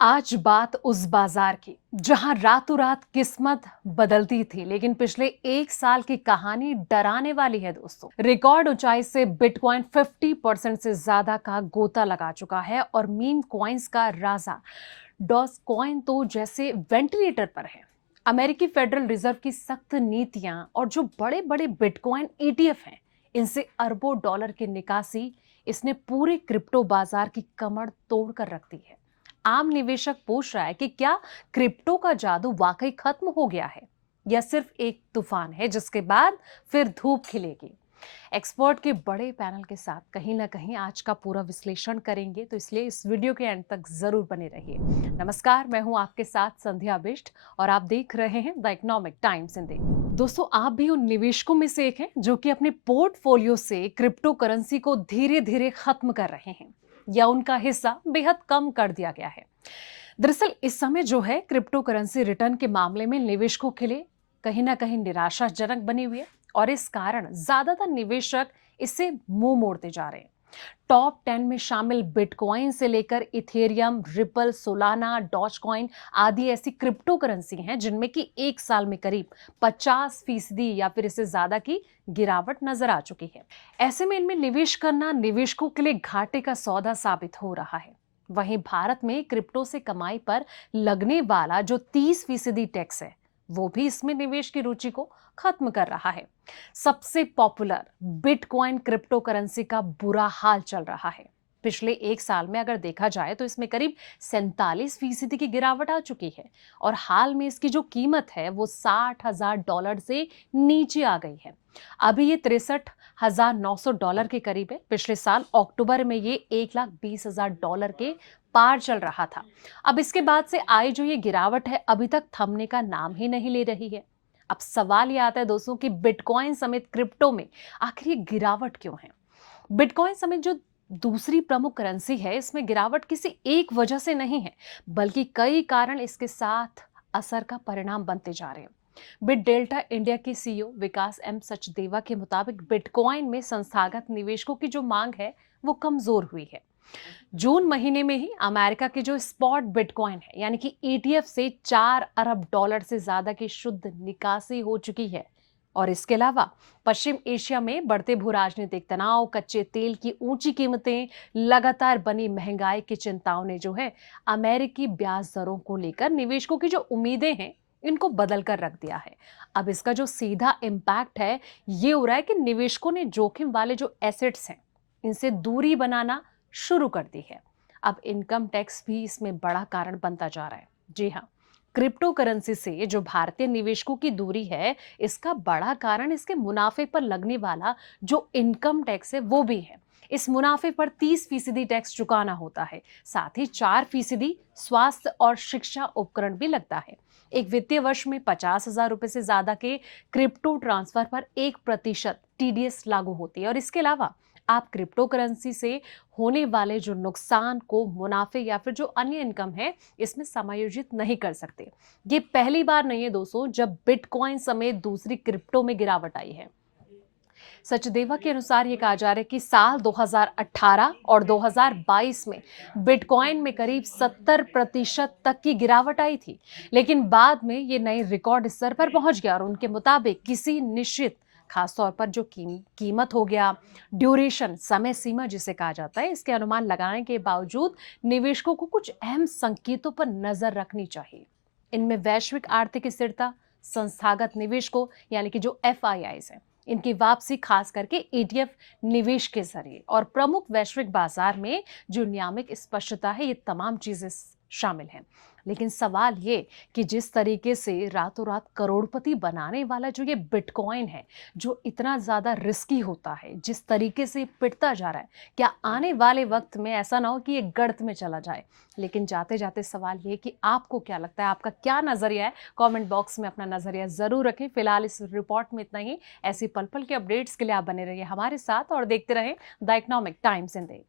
आज बात उस बाजार की जहां रातों रात किस्मत बदलती थी, लेकिन पिछले एक साल की कहानी डराने वाली है दोस्तों। रिकॉर्ड ऊंचाई से बिटकॉइन 50% से ज्यादा का गोता लगा चुका है और मीम कॉइन्स का राजा डॉज कॉइन तो जैसे वेंटिलेटर पर है। अमेरिकी फेडरल रिजर्व की सख्त नीतियां और जो बड़े बड़े बिटकॉइन ईटीएफ हैं, इनसे अरबों डॉलर की निकासी, इसने पूरे क्रिप्टो बाजार की कमर तोड़ कर रख दी है। आम निवेशक पूछ रहा है कि क्या क्रिप्टो का जादू वाकई खत्म हो गया है या सिर्फ एक तूफान है जिसके बाद फिर धूप खिलेगी। एक्सपर्ट के बड़े पैनल के साथ कहीं ना कहीं आज का पूरा विश्लेषण करेंगे, तो इसलिए इस वीडियो के एंड तक जरूर बने रहिए। नमस्कार, मैं हूं आपके साथ संध्या बिष्ट और आप देख रहे हैं the economic times in Hindi. दोस्तों, आप भी उन निवेशकों में से एक हैं जो कि अपने पोर्टफोलियो से क्रिप्टो करेंसी को धीरे धीरे खत्म कर रहे हैं या उनका हिस्सा बेहद कम कर दिया गया है। दरअसल इस समय जो है क्रिप्टो करेंसी रिटर्न के मामले में निवेशकों के लिए कहीं ना कहीं निराशाजनक बनी हुई है और इस कारण ज्यादातर निवेशक इससे मुंह मोड़ते जा रहे हैं। टॉप 10 में शामिल बिटकॉइन से लेकर ethereum, ripple, solana, dogecoin आदि ऐसी क्रिप्टो करेंसी हैं जिनमें कि एक साल में करीब 50% या फिर इससे ज्यादा की गिरावट नजर आ चुकी है। ऐसे में इनमें निवेश करना निवेशकों के लिए घाटे का सौदा साबित हो रहा है। वहीं भारत में क्रिप्टो से कमाई पर लगने वाला जो 30% टैक्स है, वो भी इसमें निवेश की रुचि को खत्म कर रहा है। सबसे पॉपुलर बिटकॉइन क्रिप्टो करेंसी का बुरा हाल चल रहा है। पिछले एक साल में अगर देखा जाए तो इसमें करीब 47% की गिरावट आ चुकी है और हाल में इसकी जो कीमत है वो $60,000 से नीचे आ गई है। अभी ये $63,900 के करीब है। पिछले साल अक्टूबर में ये $1,20,000 के पार चल रहा था। अब इसके बाद से आई जो ये गिरावट है अभी तक थमने का नाम ही नहीं ले रही है। अब सवाल ये आता है दोस्तों कि बिटकॉइन समेत क्रिप्टो में आखिर ये गिरावट क्यों है। बिटकॉइन समेत जो दूसरी प्रमुख करेंसी है, इसमें गिरावट किसी एक वजह से नहीं है, बल्कि कई कारण इसके साथ असर का परिणाम बनते जा रहे हैं। बिट डेल्टा इंडिया के सीईओ विकास एम सचदेवा के मुताबिक बिटकॉइन में संस्थागत निवेशकों की जो मांग है वो कमजोर हुई है। जून महीने में ही अमेरिका के जो स्पॉट बिटकॉइन है यानी कि ईटीएफ से $4 अरब से ज्यादा की शुद्ध निकासी हो चुकी है। और इसके अलावा पश्चिम एशिया में बढ़ते भू राजनीतिक तनाव, कच्चे तेल की ऊंची कीमतें, लगातार बनी महंगाई की चिंताओं ने जो है अमेरिकी ब्याज दरों को लेकर निवेशकों की जो उम्मीदें हैं इनको बदल कर रख दिया है। अब इसका जो सीधा इम्पैक्ट है ये हो रहा है कि निवेशकों ने जोखिम वाले जो एसेट्स हैं इनसे दूरी बनाना शुरू कर दी है। अब इनकम टैक्स भी इसमें बड़ा कारण बनता जा रहा है। जी हाँ, क्रिप्टो करेंसी से जो भारतीय निवेशकों की दूरी है, इसका बड़ा कारण इसके मुनाफे पर लगने वाला जो इनकम टैक्स है वो भी है। इस मुनाफे पर 30% टैक्स चुकाना होता है। साथ ही 4% स्वास्थ्य और शिक्षा उपकरण भी लगता है। एक वित्तीय वर्ष में ₹50,000 से ज्यादा के क्रिप्टो ट्रांसफर पर 1% टीडीएस लागू होती है और इसके अलावा आप क्रिप्टो करेंसी से होने वाले जो नुकसान को मुनाफे या फिर जो अन्य इनकम है इसमें समायोजित नहीं कर सकते। ये पहली बार नहीं है दोस्तों जब बिटकॉइन समेत दूसरी क्रिप्टो में गिरावट आई है। सचदेवा के अनुसार ये कहा जा रहा है कि साल 2018 और 2022 में बिटकॉइन में करीब 70% तक की गिरावट आई थी, लेकिन बाद में ये नए रिकॉर्ड स्तर पर पहुंच गया और उनके मुताबिक किसी निश्चित खासतौर पर जो कीमत हो गया, ड्यूरेशन, समय सीमा जिसे कहा जाता है, इसके अनुमान लगाने के बावजूद निवेशकों को कुछ अहम संकेतों पर नजर रखनी चाहिए। इनमें वैश्विक आर्थिक स्थिरता, संस्थागत निवेशकों यानी कि जो एफआईआईज हैं, इनकी वापसी खास करके ईटीएफ निवेश के जरिए और प्रमुख वैश्विक बाजार में जो नियामक स्पष्टता है, ये तमाम चीजें शामिल हैं। लेकिन सवाल ये कि जिस तरीके से रातों रात करोड़पति बनाने वाला जो ये बिटकॉइन है, जो इतना ज्यादा रिस्की होता है, जिस तरीके से पिटता जा रहा है, क्या आने वाले वक्त में ऐसा ना हो कि ये गर्त में चला जाए। लेकिन जाते जाते सवाल ये कि आपको क्या लगता है, आपका क्या नजरिया है, कमेंट बॉक्स में अपना नजरिया जरूर रखें। फिलहाल इस रिपोर्ट में इतना ही। ऐसी पल पल के अपडेट्स के लिए आप बने रहिए हमारे साथ और देखते रहें the economic times in Hindi.